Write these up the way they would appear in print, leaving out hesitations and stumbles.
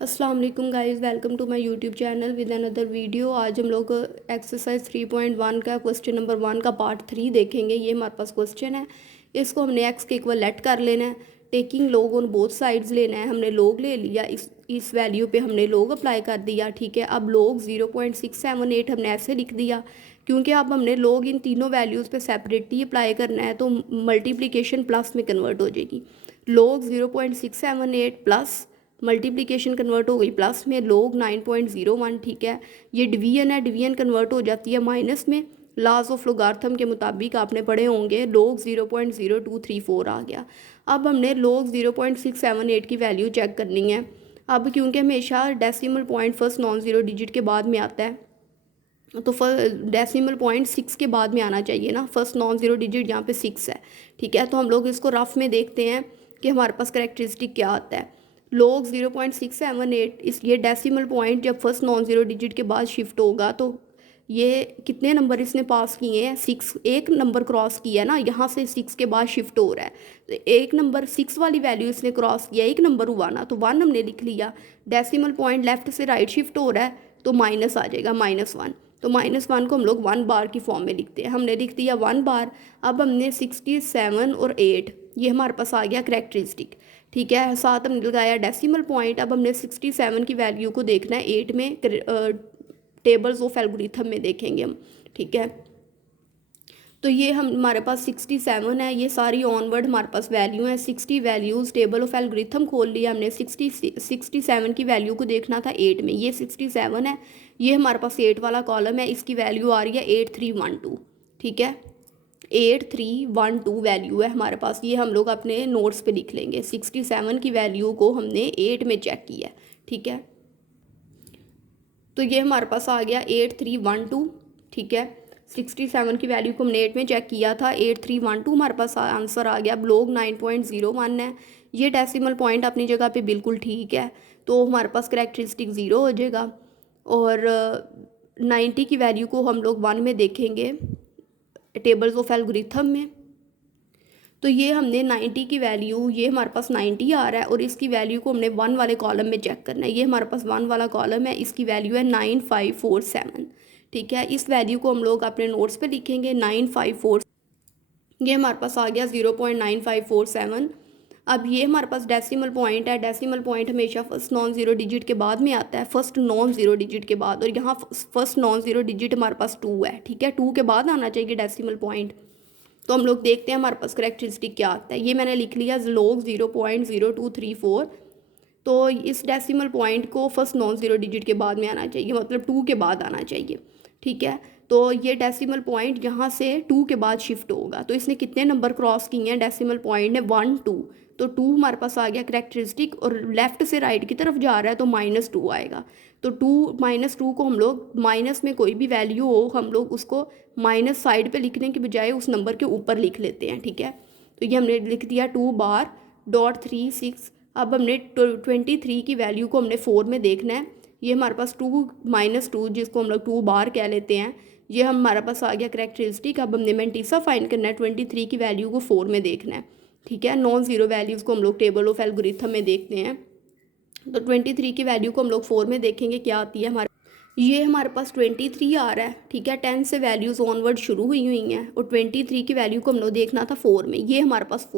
अस्सलाम वालेकुम guys, welcome to my YouTube channel with another video. आज हम लोग एक्सरसाइज 3.1 का क्वेश्चन नंबर 1 का पार्ट 3 देखेंगे। ये हमारे पास क्वेश्चन है, इसको हमने एक्स के इक्वल लेट कर लेना है। Taking log on both sides लेना है। हमने लॉग ले लिया, इस वैल्यू पे हमने लॉग अप्लाई कर दिया। ठीक है, अब लॉग 0.678 हमने ऐसे लिख दिया क्योंकि अब हमने लॉग इन तीनों वैल्यूज़ पे सेपरेटली अप्लाई करना है, तो मल्टीप्लिकेशन प्लस में कन्वर्ट हो जाएगी। लॉग 0.678 प्लस मल्टीप्लिकेशन कन्वर्ट हो गई प्लस में, लॉग 9.01। ठीक है, ये डिवीजन है, डिवीजन कन्वर्ट हो जाती है माइनस में। लॉज ऑफ लोगार्थम के मुताबिक आपने पढ़े होंगे, लॉग 0.0234 आ गया। अब हमने लॉग 0.678 की वैल्यू चेक करनी है। अब क्योंकि हमेशा decimal point first non zero digit के बाद में आता है, तो डेसिमल पॉइंट 6 के बाद में आना चाहिए ना। फर्स्ट नॉन ज़ीरो डिजिट यहाँ पे 6 है। ठीक है, तो हम लोग इसको रफ में देखते हैं कि हमारे पास करेक्टरिस्टिक क्या आता है। लॉग 0.678, इस ये डेसिमल पॉइंट जब फर्स्ट नॉन ज़ीरो डिजिट के बाद शिफ्ट होगा तो ये कितने नंबर इसने पास किए हैं, 6। एक नंबर क्रॉस किया है ना, यहाँ से 6 के बाद शिफ्ट हो रहा है, तो एक नंबर 6 वाली वैल्यू इसने क्रॉस किया, एक नंबर हुआ ना, तो 1 हमने लिख लिया। डेसिमल पॉइंट लेफ्ट से राइट शिफ्ट हो रहा है तो माइनस आ जाएगा, -1। तो -1 को हम लोग 1 बार की फॉर्म में लिखते हैं। हमने लिख दिया 1 बार। अब हमने 67 और 8, ये हमारे पास आ गया करेक्टरिस्टिक। ठीक है, साथ हमने लगाया डेसिमल पॉइंट। अब हमने 67 की वैल्यू को देखना है 8 में, टेबल्स ऑफ एल्गोरिथम में देखेंगे हम। ठीक है, तो ये हम हमारे पास 67 है, ये सारी ऑनवर्ड हमारे पास वैल्यू है। 60 वैल्यूज़, टेबल ऑफ एल्गोरिथम खोल लिया हमने। 67 की वैल्यू को देखना था 8 में, ये 67 है, ये हमारे पास 8 वाला कॉलम है, इसकी वैल्यू आ रही है 8312। ठीक है, 8312 वैल्यू है हमारे पास, ये हम लोग अपने नोट्स पे लिख लेंगे। 67 की वैल्यू को हमने 8 में चेक किया है। ठीक है, तो ये हमारे पास आ गया 8312। ठीक है, 67 की वैल्यू को हमने 8 में चेक किया था, 8312 हमारे पास आंसर आ गया। अब लॉग 9.01 है, ये डेसिमल पॉइंट अपनी जगह पे बिल्कुल ठीक है, तो हमारे पास करेक्टरिस्टिक 0 हो जाएगा। और 90 की वैल्यू को हम लोग 1 में देखेंगे टेबल्स ऑफ एल्गोरिथम में, तो ये हमने 90 की वैल्यू, ये हमारे पास 90 आ रहा है और इसकी वैल्यू को हमने 1 वाले कॉलम में चेक करना है। ये हमारे पास 1 वाला कॉलम है, इसकी वैल्यू है 9547। ठीक है, इस वैल्यू को हम लोग अपने नोट्स पे लिखेंगे 954। ये हमारे पास आ गया 0.9547। अब ये हमारे पास डेसिमल पॉइंट है, डेसिमल पॉइंट हमेशा फर्स्ट नॉन ज़ीरो डिजिट के बाद में आता है, फर्स्ट नॉन ज़ीरो डिजिट के बाद, और यहाँ फर्स्ट नॉन ज़ीरो डिजिट हमारे पास 2 है। ठीक है, 2 के बाद आना चाहिए डेसिमल पॉइंट। तो हम लोग देखते हैं हमारे पास करेक्टरिस्टिक क्या आता है। ये मैंने लिख लिया लॉग 0.0234। तो इस डेसिमल पॉइंट को फर्स्ट नॉन ज़ीरो डिजिट के बाद में आना चाहिए, मतलब 2 के बाद आना चाहिए। ठीक है, तो ये डेसिमल पॉइंट यहाँ से 2 के बाद शिफ्ट होगा, तो इसने कितने नंबर क्रॉस किए हैं, डेसिमल पॉइंट ने 1 2, तो 2 हमारे पास आ गया करेक्टरिस्टिक, और लेफ़्ट से राइट की तरफ जा रहा है तो -2 आएगा। तो 2 को हम लोग माइनस में कोई भी वैल्यू हो, हम लोग उसको माइनस साइड पे लिखने के बजाय उस नंबर के ऊपर लिख लेते हैं। ठीक है, तो ये हमने लिख दिया 2 बार .36। अब हमने 23 की वैल्यू को हमने 4 में देखना है। ये हमारे पास 2 जिसको हम लोग 2 बार कह लेते हैं, ये हमारे पास आ गया करेक्टरिस्टिक। अब हमने मेंटिसा फाइंड करना है, 23 की वैल्यू को 4 में देखना है। ठीक है, नॉन ज़ीरो वैल्यूज़ को हम लोग टेबल ऑफ एल्गोरिथम में देखते हैं, तो 23 की वैल्यू को हम लोग 4 में देखेंगे क्या आती है हमारे। ये हमारे पास 23 आ रहा है। ठीक है, 10 से वैल्यूज़ ऑनवर्ड शुरू हुई हैं, और 23 की वैल्यू को हम लोग देखना था 4 में। ये हमारे पास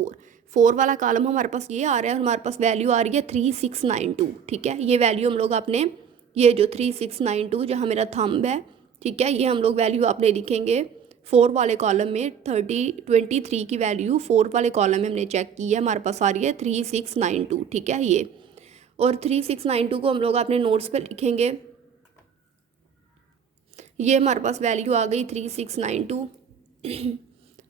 4 वाला कॉलम हमारे पास ये आ रहा है, और हमारे पास वैल्यू आ रही है 3692। ठीक है, ये वैल्यू हम लोग अपने, ये जो 3692 जहाँ मेरा थंब है, ठीक है, ये हम लोग वैल्यू अपने लिखेंगे 4 वाले कॉलम में। 23 की वैल्यू 4 वाले कॉलम में हमने चेक की है, हमारे पास आ रही है 3692। ठीक है, ये, और 3692 को हम लोग अपने नोट्स पर लिखेंगे। ये हमारे पास वैल्यू आ गई 3692।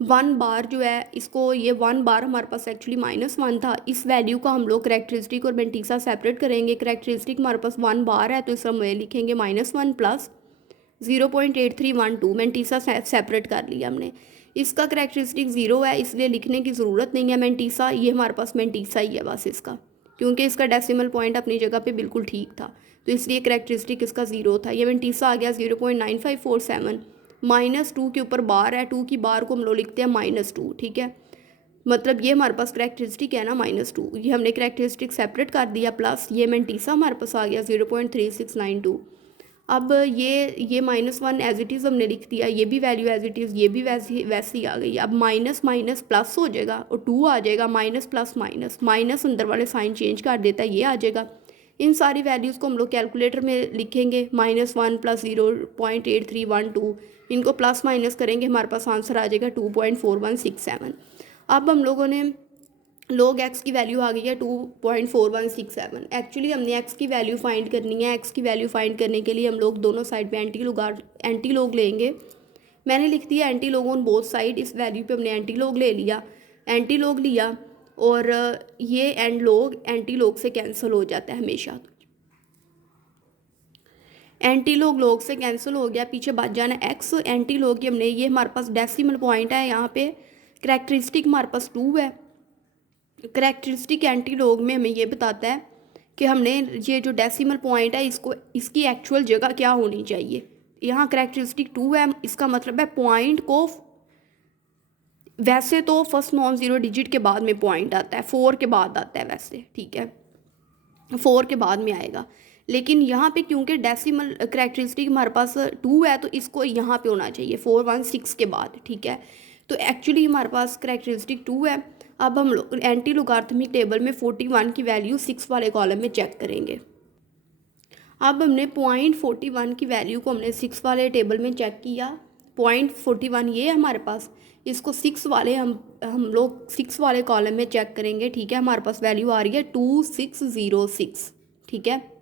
1 बार जो है, इसको ये 1 बार हमारे पास एक्चुअली -1 था। इस वैल्यू का हम लोग करेक्टरिस्टिक और मेंटिसा सेपरेट करेंगे। करेक्टरिस्टिक हमारे पास 1 बार है, तो इस समय लिखेंगे -1 प्लस 0.8312। मेंटिसा सेपरेट कर लिया हमने। इसका करेक्टरिस्टिक 0 है, इसलिए लिखने की ज़रूरत नहीं है मेंटिसा, ये हमारे पास मेंटिसा ही है बस इसका, क्योंकि इसका डेसिमल पॉइंट अपनी जगह पे बिल्कुल ठीक था, तो इसलिए करेक्टरिस्टिक इसका 0 था। ये मेंटिसा आ गया 0.9547। -2 के ऊपर बार है, 2 की बार को हम लोग लिखते हैं -2। ठीक है, मतलब ये हमारे पास करेक्टरिस्टिक है ना -2, ये हमने करेक्टरिस्टिक सेपरेट कर दिया, प्लस ये मेंटीसा हमारे पास आ गया 0.3692। अब ये -1 एज इट इज़ हमने लिख दिया, ये भी वैल्यू एज इट इज़, ये भी वैसी आ गई। अब माइनस माइनस प्लस हो जाएगा और 2 आ जाएगा, माइनस प्लस माइनस, माइनस अंदर वाले साइन चेंज कर देता है, ये आ जाएगा। इन सारी वैल्यूज़ को हम लोग कैलकुलेटर में लिखेंगे, -1 + 0.8312, इनको प्लस माइनस करेंगे, हमारे पास आंसर आ जाएगा 2.4167। अब हम लोगों ने log x की वैल्यू आ गई है 2.4167। एक्चुअली हमने x की वैल्यू फाइंड करनी है। x की वैल्यू फाइंड करने के लिए हम लोग दोनों साइड पे एंटी लॉग लेंगे। मैंने लिख दिया anti log on both side, इस वैल्यू पे हमने एंटी लॉग ले लिया, एंटी लॉग लिया, और ये एंटी लॉग से कैंसिल हो जाता है हमेशा। एंटी लॉग लॉग से कैंसिल हो गया, पीछे बच जाना x। एंटी लॉग की हमने, ये हमारे पास डेसिमल पॉइंट है, यहाँ पे करेक्टरिस्टिक हमारे पास 2 है। करेक्टरिस्टिक एंटी लॉग में हमें ये बताता है कि हमने ये जो डेसिमल पॉइंट है इसको, इसकी एक्चुअल जगह क्या होनी चाहिए। यहाँ करेक्टरिस्टिक 2 है, इसका मतलब है पॉइंट को, वैसे तो फर्स्ट नॉन ज़ीरो डिजिट के बाद में पॉइंट आता है, 4 के बाद आता है वैसे, ठीक है, 4 के बाद में आएगा, लेकिन यहाँ पे क्योंकि डेसिमल करेक्टरिस्टिक हमारे पास 2 है तो इसको यहाँ पे होना चाहिए 416 के बाद, ठीक है। तो एक्चुअली हमारे पास करेक्टरिस्टिक 2 है। अब हम लोग एंटी लोगारिथमिक टेबल में 41 की वैल्यू 6 वाले कॉलम में चेक करेंगे। अब हमने 0.41 की वैल्यू को हमने 6 वाले टेबल में चेक किया। 0.41 ये है हमारे पास, इसको 6 वाले हम लोग 6 वाले कॉलम में चेक करेंगे, ठीक है। हमारे पास वैल्यू आ रही है 2606, ठीक है।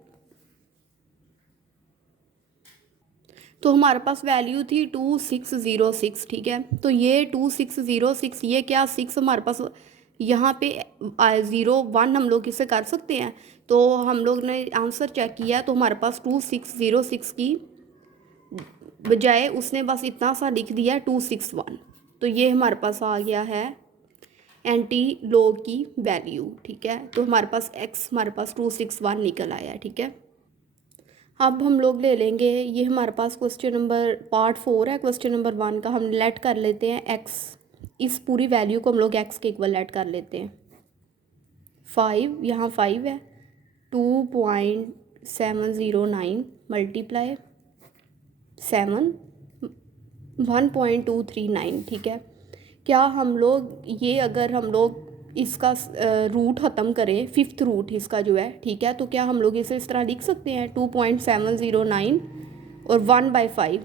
तो हमारे पास वैल्यू थी 2606, ठीक है। तो ये 2606, ये क्या 6 हमारे पास यहाँ पे 0 1 हम लोग इसे कर सकते हैं, तो हम लोग ने आंसर चेक किया तो हमारे पास 2606 की बजाय उसने बस इतना सा लिख दिया 261, तो ये हमारे पास आ गया है एंटी लॉग की वैल्यू, ठीक है। तो हमारे पास x हमारे पास 261 निकल आया, ठीक है। अब हम लोग ले लेंगे, ये हमारे पास क्वेश्चन नंबर पार्ट 4 है, क्वेश्चन नंबर 1 का हम लेट कर लेते हैं x, इस पूरी वैल्यू को हम लोग x के इक्वल लेट कर लेते हैं। 5 यहाँ 5 है, 2.709 मल्टीप्लाई 7 1.239, ठीक है। क्या हम लोग ये, अगर हम लोग इसका रूट ख़त्म करें, 5th रूट इसका जो है, ठीक है, तो क्या हम लोग इसे इस तरह लिख सकते हैं 2.709 और 1/5,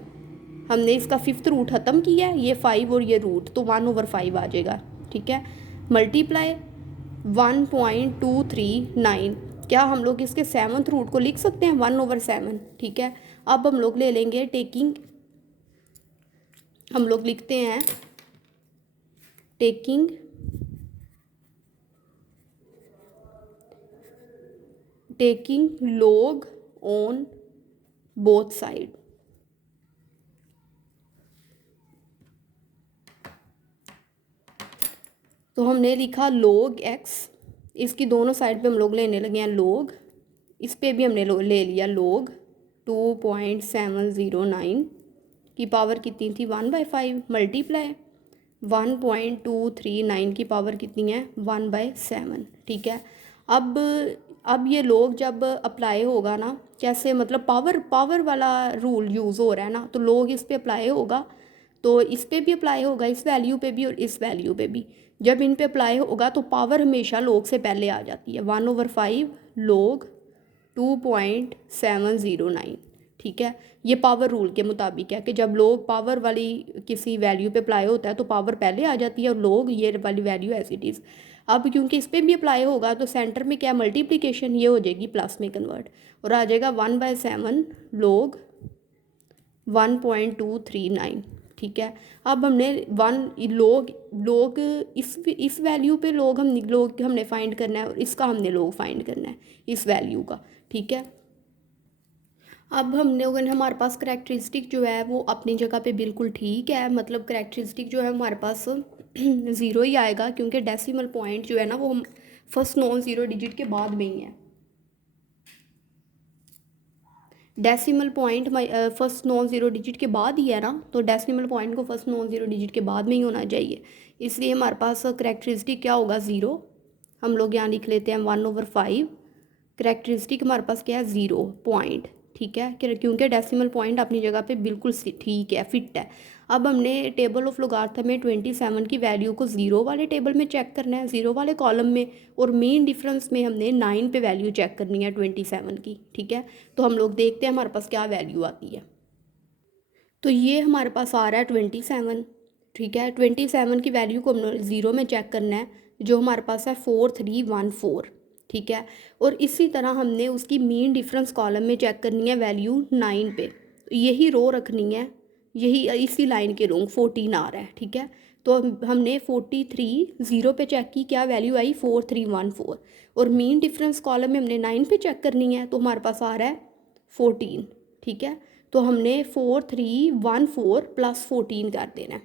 हमने इसका 5th रूट ख़त्म किया है, ये 5 और ये रूट, तो 1/5 आ जाएगा, ठीक है। मल्टीप्लाई 1.239, क्या हम लोग इसके 7th रूट को लिख सकते हैं 1/7, ठीक है। अब हम लोग ले लेंगे टेकिंग, हम लोग लिखते हैं taking log on both side. तो हमने लिखा log x, इसकी दोनों साइड पे हम लोग लेने लगे हैं log, इस पे भी हमने ले लिया log 2.709 की पावर कितनी थी 1/5 मल्टीप्लाई 1.239 की पावर कितनी है 1/7, ठीक है। अब ये लोग जब अप्लाई होगा ना, कैसे, मतलब पावर वाला रूल यूज़ हो रहा है ना, तो लोग इस पे अप्लाई होगा, तो इस पे भी अप्लाई होगा, इस वैल्यू पे भी और इस वैल्यू पे भी। जब इन पे अप्लाई होगा तो पावर हमेशा लोग से पहले आ जाती है, 1/5 लोग 2.709, ठीक है। ये पावर रूल के मुताबिक है कि जब लोग पावर वाली किसी वैल्यू पे अप्लाई होता है तो पावर पहले आ जाती है और लोग ये वाली वैल्यू एज इट इज़। अब क्योंकि इस पर भी अप्लाई होगा तो सेंटर में क्या मल्टीप्लिकेशन ये हो जाएगी प्लस में कन्वर्ट, और आ जाएगा 1/7 लोग 1.239, ठीक है। अब हमने लोग इस वैल्यू पे लोग हमने फाइंड करना है और इसका हमने लोग फाइंड करना है इस वैल्यू का, ठीक है। अब हम लोगों ने, हमारे पास करेक्टरिस्टिक जो है वो अपनी जगह पे बिल्कुल ठीक है, मतलब करेक्टरिस्टिक जो है हमारे पास 0 ही आएगा, क्योंकि डेसिमल पॉइंट जो है ना वो हम फर्स्ट नॉन ज़ीरो डिजिट के बाद में ही है। Decimal point first non zero digit के बाद ही है ना, तो डेसिमल पॉइंट को फर्स्ट नॉन ज़ीरो डिजिट के बाद में ही होना चाहिए, इसलिए हमारे पास करेक्टरिस्टिक क्या होगा, ज़ीरो। हम लोग यहाँ लिख लेते हैं 1/5। करेक्टरिस्टिक हमारे पास क्या है, 0 पॉइंट, ठीक है, क्योंकि डेसिमल पॉइंट अपनी जगह पे बिल्कुल ठीक है, फिट है। अब हमने टेबल ऑफ लोगार्थम में 27 की वैल्यू को ज़ीरो वाले टेबल में चेक करना है, ज़ीरो वाले कॉलम में, और मेन डिफरेंस में हमने 9 पे वैल्यू चेक करनी है 27 की, ठीक है। तो हम लोग देखते हैं हमारे पास क्या वैल्यू आती है। तो ये हमारे पास आ रहा है 27, ठीक है। 27 की वैल्यू को हमने ज़ीरो में चेक करना है, जो हमारे पास है 4314, ठीक है। और इसी तरह हमने उसकी मीन डिफरेंस कॉलम में चेक करनी है वैल्यू 9 पे, तो यही रो रखनी है, यही इसी लाइन के लोग 14 आ रहा है, ठीक है। तो हमने 43 ज़ीरो पे चेक की, क्या वैल्यू आई 4314, और मीन डिफरेंस कॉलम में हमने 9 पे चेक करनी है, तो हमारे पास आ रहा है 14, ठीक है। तो हमने 4314 प्लस 14 कर देना है,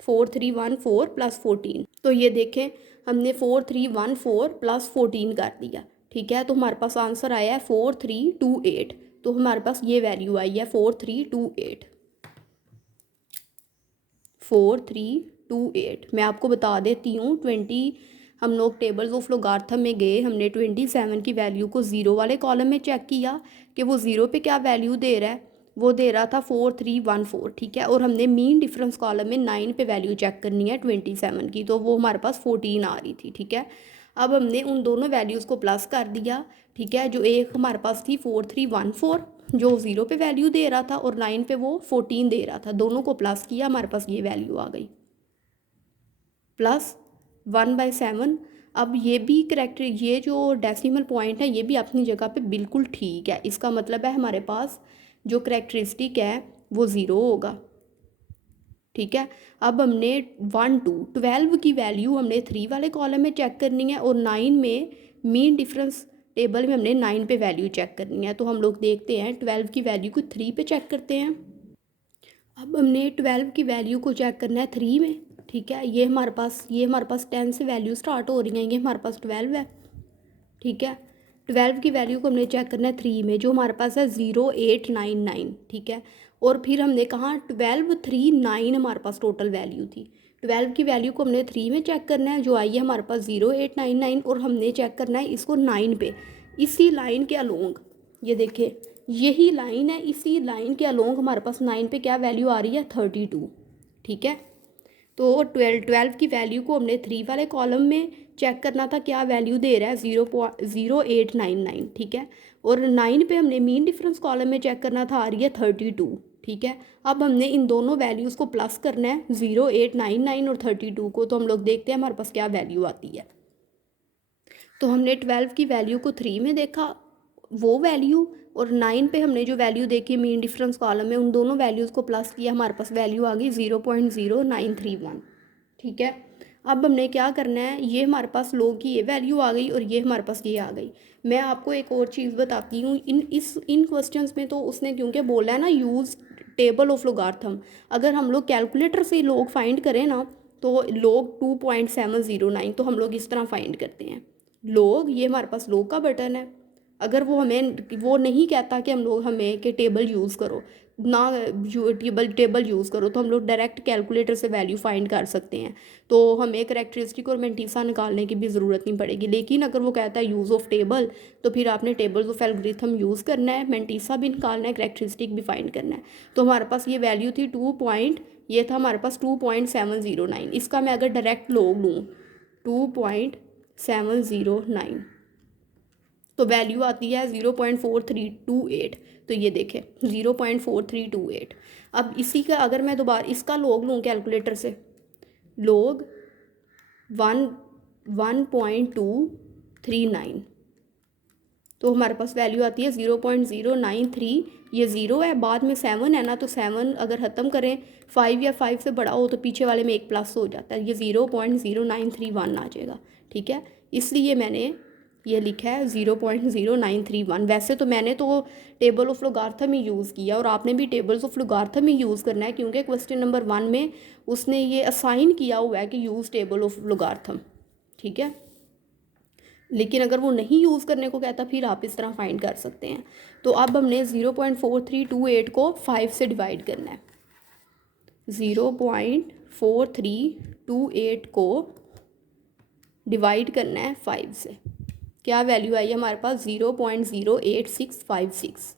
4314 प्लस 14। तो ये देखें हमने 4314 प्लस 14 कर दिया, ठीक है। तो हमारे पास आंसर आया है 4328, तो हमारे पास ये वैल्यू आई है 4328, 4328। मैं आपको बता देती हूँ, हम लोग टेबल्स ऑफ लोगार्थम में गए, हमने 27 की वैल्यू को ज़ीरो वाले कॉलम में चेक किया कि वो ज़ीरो पे क्या वैल्यू दे रहा है, वो दे रहा था 4314, ठीक है। और हमने मीन डिफरेंस कॉलम में 9 पे वैल्यू चेक करनी है 27 की, तो वो हमारे पास 14 आ रही थी, ठीक है। अब हमने उन दोनों वैल्यूज़ को प्लस कर दिया, ठीक है। जो एक हमारे पास थी 4314 जो ज़ीरो पे वैल्यू दे रहा था, और 9 पे वो 14 दे रहा था, दोनों को प्लस किया, हमारे पास ये वैल्यू आ गई प्लस 1/7। अब ये भी करेक्ट, ये जो डेसिमल पॉइंट है ये भी अपनी जगह पे बिल्कुल ठीक है, इसका मतलब है हमारे पास जो करेक्टरिस्टिक है वो ज़ीरो होगा, ठीक है। अब हमने 12 की वैल्यू हमने 3 वाले कॉलम में चेक करनी है, और 9 में मीन डिफरेंस टेबल में हमने 9 पे वैल्यू चेक करनी है। तो हम लोग देखते हैं 12 की वैल्यू को 3 पे चेक करते हैं। अब हमने 12 की वैल्यू को चेक करना है 3 में, ठीक है। ये हमारे पास 10 से वैल्यू स्टार्ट हो रही हैं, ये हमारे पास 12 है, ठीक है। 12 की वैल्यू को हमने चेक करना है 3 में, जो हमारे पास है 0899, ठीक है। और फिर हमने कहा 1239 हमारे पास टोटल वैल्यू थी, 12 की वैल्यू को हमने 3 में चेक करना है, जो आई है हमारे पास 0899, और हमने चेक करना है इसको 9 पे, इसी लाइन के अलोंग, ये देखें यही लाइन है, इसी लाइन के अलोंग हमारे पास 9 पे क्या वैल्यू आ रही है 32, ठीक है। तो 12 की वैल्यू को हमने 3 वाले कॉलम में चेक करना था, क्या वैल्यू दे रहा है 0.0899, ठीक है। और 9 पे हमने मीन डिफरेंस कॉलम में चेक करना था, आ रही है 32, ठीक है। अब हमने इन दोनों वैल्यूज़ को प्लस करना है 0899 और 32 को, तो हम लोग देखते हैं हमारे पास क्या वैल्यू आती है। तो हमने 12 की वैल्यू को 3 में देखा वो वैल्यू, और 9 पे हमने जो वैल्यू देखी मीन डिफरेंस कॉलम में, उन दोनों वैल्यूज़ को प्लस किया, हमारे पास वैल्यू आ गई 0.0931, ठीक है। अब हमने क्या करना है, ये हमारे पास लोग की ये वैल्यू आ गई, और ये हमारे पास ये आ गई। मैं आपको एक और चीज़ बताती हूँ, इन क्वेश्चंस में तो उसने क्योंकि बोला है ना यूज़ टेबल ऑफ लोगार्थम, अगर हम लोग कैलकुलेटर से लोग फाइंड करें ना, तो लोग 2.709, तो हम लोग इस तरह फाइंड करते हैं लोग, ये हमारे पास लोग का बटन है। अगर वो नहीं कहता कि हमें कि टेबल यूज़ करो ना, टेबल यूज़ करो, तो हम लोग डायरेक्ट कैलकुलेटर से वैल्यू फाइंड कर सकते हैं, तो हमें करेक्टरिस्टिक और मेंटीसा निकालने की भी ज़रूरत नहीं पड़ेगी। लेकिन अगर वो कहता है यूज़ ऑफ टेबल, तो फिर आपने टेबल्स ऑफ एल्गोरिथम यूज़ करना है, मेंटीसा भी निकालना है, करेक्टरिस्टिक भी फाइंड करना है। तो हमारे पास ये वैल्यू थी ये था हमारे पास 2.709, इसका मैं अगर डायरेक्ट लोग लूँ 2.709, तो वैल्यू आती है 0.4328, तो ये देखें 0.4328। अब इसी का अगर मैं दोबारा इसका लोग लूँ कैलकुलेटर से, लोग 1.239, तो हमारे पास वैल्यू आती है 0.093। ये ज़ीरो है, बाद में 7 है ना, तो 7 अगर ख़त्म करें 5 या 5 से बड़ा हो तो पीछे वाले में एक प्लस हो जाता है, ये 0.0931 आ जाएगा, ठीक है। इसलिए मैंने ये लिखा है 0.0931। वैसे तो मैंने तो टेबल ऑफ लोगार्थम ही यूज़ किया, और आपने भी टेबल्स ऑफ लोगार्थम ही यूज़ करना है, क्योंकि क्वेश्चन नंबर 1 में उसने ये असाइन किया हुआ है कि यूज़ टेबल ऑफ लोगार्थम, ठीक है। लेकिन अगर वो नहीं यूज़ करने को कहता फिर आप इस तरह फाइंड कर सकते हैं। तो अब हमने 0.4328 को 5 से डिवाइड करना है। 0.4328 को डिवाइड करना है 5 से। क्या वैल्यू आई है हमारे पास? 0.08656।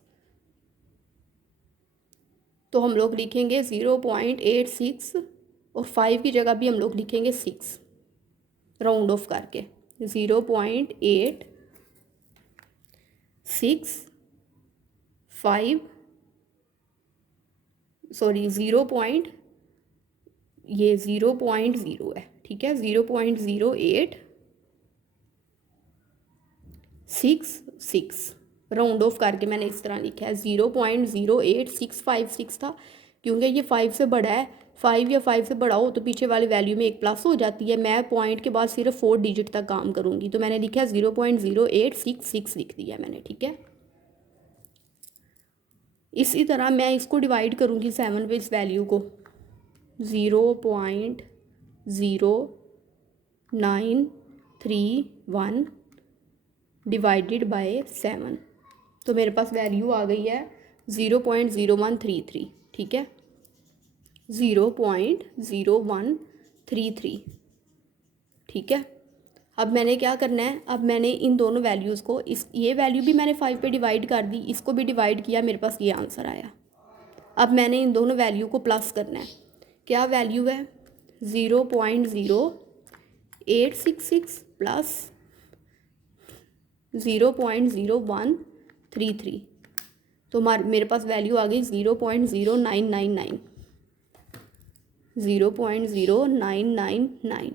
तो हम लोग लिखेंगे 0.86 और 5 की जगह भी हम लोग लिखेंगे 6 राउंड ऑफ करके। 0.865 सॉरी 0.0 है, ठीक है। 0.08666 राउंड ऑफ करके मैंने इस तरह लिखा है। 0.08656 था क्योंकि ये 5 से बड़ा है। 5 या 5 से बड़ा हो तो पीछे वाली वैल्यू में एक प्लस हो जाती है। मैं पॉइंट के बाद सिर्फ 4 डिजिट तक काम करूँगी, तो मैंने लिखा है 0.0866 लिख दिया मैंने, ठीक है। इसी तरह मैं इसको डिवाइड करूँगी 7 पे इस वैल्यू को। 0.0931 डिवाइडेड बाय 7, तो मेरे पास वैल्यू आ गई है 0.0133, ठीक है। 0.0133, ठीक है। अब मैंने क्या करना है, अब मैंने इन दोनों वैल्यूज़ को, ये वैल्यू भी मैंने 5 पे डिवाइड कर दी, इसको भी डिवाइड किया, मेरे पास ये आंसर आया। अब मैंने इन दोनों वैल्यू को प्लस करना है। क्या वैल्यू है? 0.0866 प्लस 0.0133, तो मेरे पास वैल्यू आ गई 0.0999। 0.0999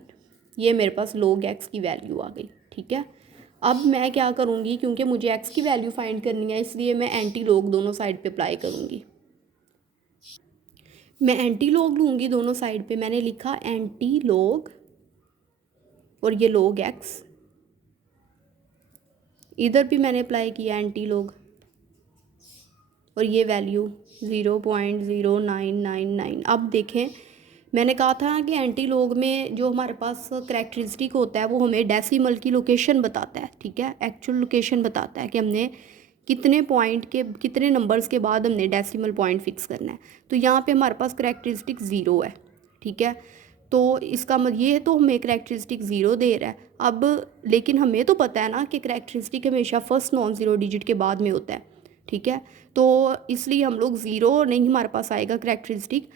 ये मेरे पास log x की वैल्यू आ गई, ठीक है। अब मैं क्या करूँगी, क्योंकि मुझे x की वैल्यू फाइंड करनी है, इसलिए मैं एंटी लॉग दोनों साइड पे अप्लाई करूँगी। मैं एंटी लॉग लूँगी दोनों साइड पे। मैंने लिखा एंटी लॉग और ये log x, इधर भी मैंने अप्लाई किया एंटी लॉग और ये वैल्यू 0.0999। अब देखें, मैंने कहा था कि एंटी लॉग में जो हमारे पास करैक्टरिस्टिक होता है वो हमें डेसिमल की लोकेशन बताता है, ठीक है। एक्चुअल लोकेशन बताता है कि हमने कितने पॉइंट के, कितने नंबर्स के बाद हमने डेसिमल पॉइंट फिक्स करना है। तो यहाँ पे हमारे पास करैक्टरिस्टिक 0 है, ठीक है। तो इसका मतलब ये तो हमें करैक्टरिस्टिक 0 दे रहा है। अब लेकिन हमें तो पता है ना कि करैक्टरिस्टिक हमेशा फर्स्ट नॉन ज़ीरो डिजिट के बाद में होता है, ठीक है। तो इसलिए हम लोग 0 नहीं हमारे पास आएगा करैक्टरिस्टिक।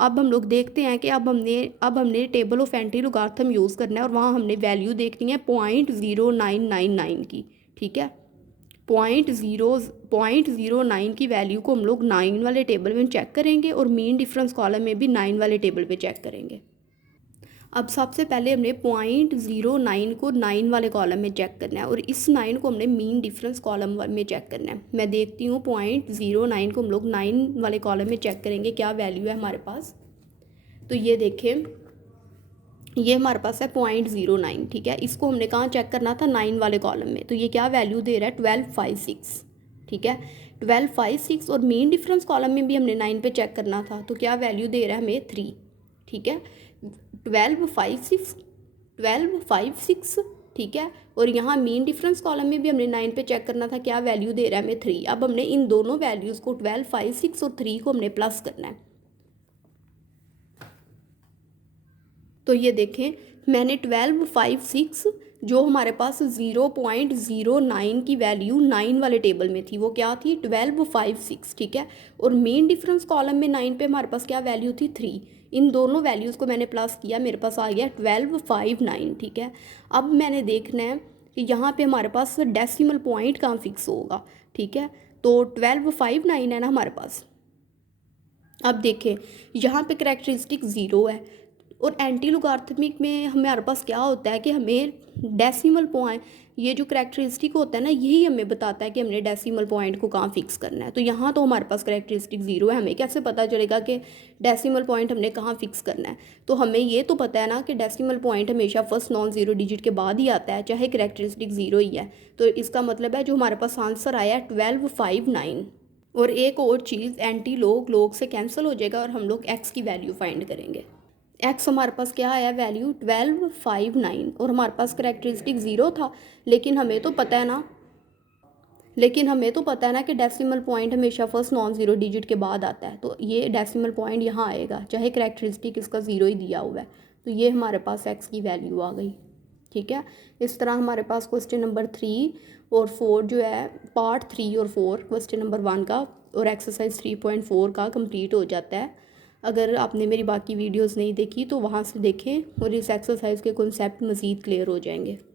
अब हम लोग देखते हैं कि अब हमने table of anti logarithm use करना है और वहाँ हमने वैल्यू देखनी है 0.0999 की, ठीक है। 0.09 की वैल्यू को हम लोग 9 वाले टेबल में चेक करेंगे और मीन डिफरेंस कॉलम में भी 9 वाले टेबल पे चेक करेंगे। अब सबसे पहले हमने 0.09 को 9 वाले कॉलम में चेक करना है और इस 9 को हमने मीन डिफरेंस कॉलम में चेक करना है। मैं देखती हूँ 0.09 को हम लोग 9 वाले कॉलम में चेक करेंगे क्या वैल्यू है हमारे पास। तो ये देखें, ये हमारे पास है 0.09, ठीक है। इसको हमने कहाँ चेक करना था? 9 वाले कॉलम में। तो ये क्या वैल्यू दे रहा है? 1256, ठीक है। 1256 और मीन डिफरेंस कॉलम में भी हमने 9 पे चेक करना था, तो क्या वैल्यू दे रहा है हमें? 3, ठीक है। 1256, ठीक है। और यहाँ मीन डिफरेंस कॉलम में भी हमने 9 पे चेक करना था, क्या वैल्यू दे रहा है हमें? 3। अब हमने इन दोनों वैल्यूज़ को 1256 और 3 को हमने प्लस करना है। तो ये देखें, मैंने 1256 जो हमारे पास 0.09 की वैल्यू 9 वाले टेबल में थी, वो क्या थी? 1256, ठीक है। और मेन डिफरेंस कॉलम में 9 पे हमारे पास क्या वैल्यू थी? 3। इन दोनों वैल्यूज़ को मैंने प्लस किया, मेरे पास आ गया 1259, ठीक है। अब मैंने देखना है कि यहाँ पे हमारे पास डेसिमल पॉइंट कहाँ फिक्स होगा, ठीक है। तो 1259 है ना हमारे पास। अब देखें, यहाँ पे करैक्टरिस्टिक 0 है और एंटी लॉगरिथमिक में हमारे पास क्या होता है कि हमें डेसिमल पॉइंट, ये जो करैक्टरिस्टिक होता है ना, यही हमें बताता है कि हमने डेसिमल पॉइंट को कहाँ फिक्स करना है। तो यहाँ तो हमारे पास करैक्टरिस्टिक 0 है, हमें कैसे पता चलेगा कि डेसिमल पॉइंट हमने कहाँ फिक्स करना है? तो हमें ये तो पता है ना कि डेसिमल पॉइंट हमेशा फर्स्ट नॉन ज़ीरो डिजिट के बाद ही आता है, चाहे करैक्टरिस्टिक 0 ही है। तो इसका मतलब है जो हमारे पास आंसर आया है 1259। और एक और चीज़, एंटी लॉग से कैंसिल हो जाएगा और हम लोग एक्स की वैल्यू फाइंड करेंगे। एक्स हमारे पास क्या आया वैल्यू 1259 और हमारे पास करेक्टरिस्टिक ज़ीरो था, लेकिन हमें तो पता है ना कि डेसिमल पॉइंट हमेशा फर्स्ट नॉन ज़ीरो डिजिट के बाद आता है, तो ये डेसिमल पॉइंट यहाँ आएगा चाहे करेक्टरिस्टिक इसका ज़ीरो ही दिया हुआ है। तो ये हमारे पास एक्स की वैल्यू आ गई। ठीक है, इस तरह हमारे पास क्वेश्चन नंबर 3 और 4 जो है पार्ट 3 और 4 क्वेश्चन नंबर 1 का और एक्सरसाइज 3.4 का कंप्लीट हो जाता है। अगर आपने मेरी बाकी वीडियोस नहीं देखी तो वहाँ से देखें और इस एक्सरसाइज के कॉन्सेप्ट मज़ीद क्लियर हो जाएंगे।